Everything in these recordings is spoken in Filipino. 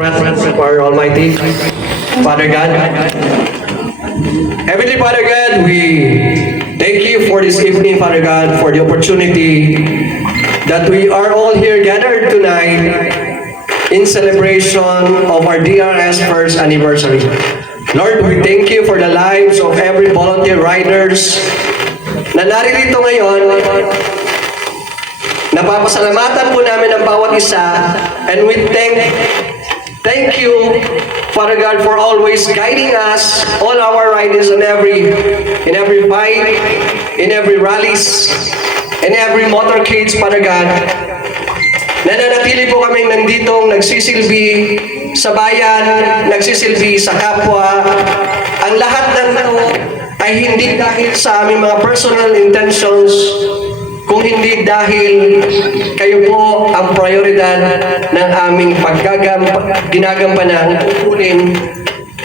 Presence of our Almighty Father God. Heavenly Father God, we thank you for this evening, Father God, for the opportunity that we are all here gathered tonight in celebration of our DRS first anniversary. Lord, we thank you for the lives of every volunteer riders na naririto ngayon. Napapasalamatan po namin ang bawat isa, and we thank you, Father God, for always guiding us, all our riders in every fight, in every rallies, in every motorcades, Father God. Nananatili po kami nanditong nagsisilbi sa bayan, nagsisilbi sa kapwa. Ang lahat ng ito ay hindi dahil sa aming mga personal intentions, kung hindi dahil kayo po ang prioridad ng aming ginagampanan tutunin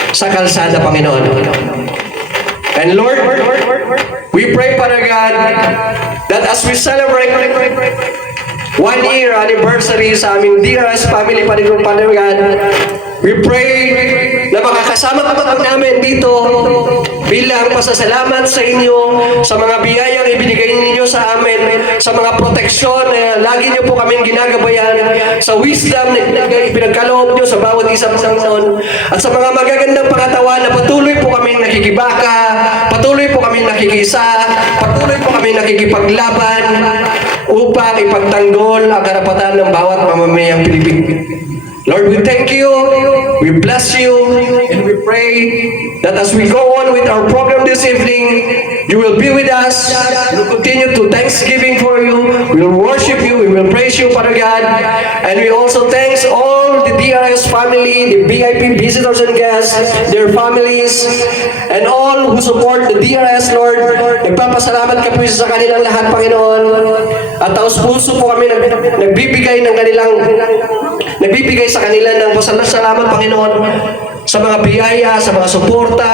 sa kalsada, Panginoon. And Lord, we pray, Father God, that as we celebrate 1-year anniversary sa aming DRS family, Father God, we pray na makakasama ka pa namin dito bilang pasasalamat sa inyo sa mga biyayang ibinigay ninyo sa amin, sa mga proteksyon na lagi niyo po kaming ginagabayan, sa wisdom na pinagkaloob niyo sa bawat isang taon, at sa mga magagandang pangatawan na patuloy po kaming nakikibaka, patuloy po kaming nakikisa, patuloy po kaming nakikipaglaban upang ipagtanggol ang karapatan ng bawat mamamayang Pilipino. Lord, we thank you, we bless you, and we pray that as we go on with our program this evening, you will be with us. We will continue to thanksgiving for you. We will worship you. We will praise you, Father God. And we also thanks all the DRS family, the VIP visitors and guests, their families, and all who support the DRS, Lord. Nagpapasalamat ka po sa kanilang lahat, Panginoon. At taos-puso po kami nagbibigay sa kanila ng pasalamat, Panginoon, sa mga biyaya, sa mga suporta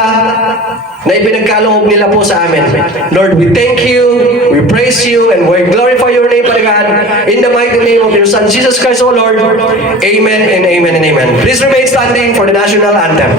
na ipinagkaloob nila po sa amin. Lord, we thank you, we praise you, and we glorify your name, Father God, in the mighty name of your Son, Jesus Christ, O Lord. Amen and amen and amen. Please remain standing for the national anthem.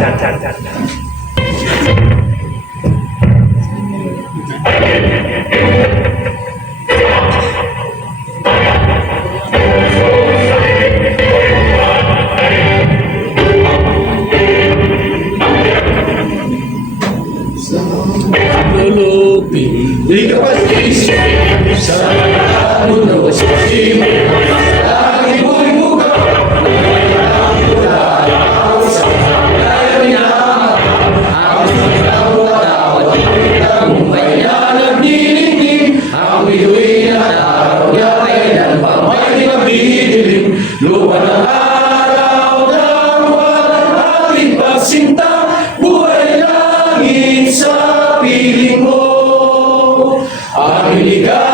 Lupa ng araw ng walang ating pagsinta, buhay langit sa piling mo. Aming ligaya.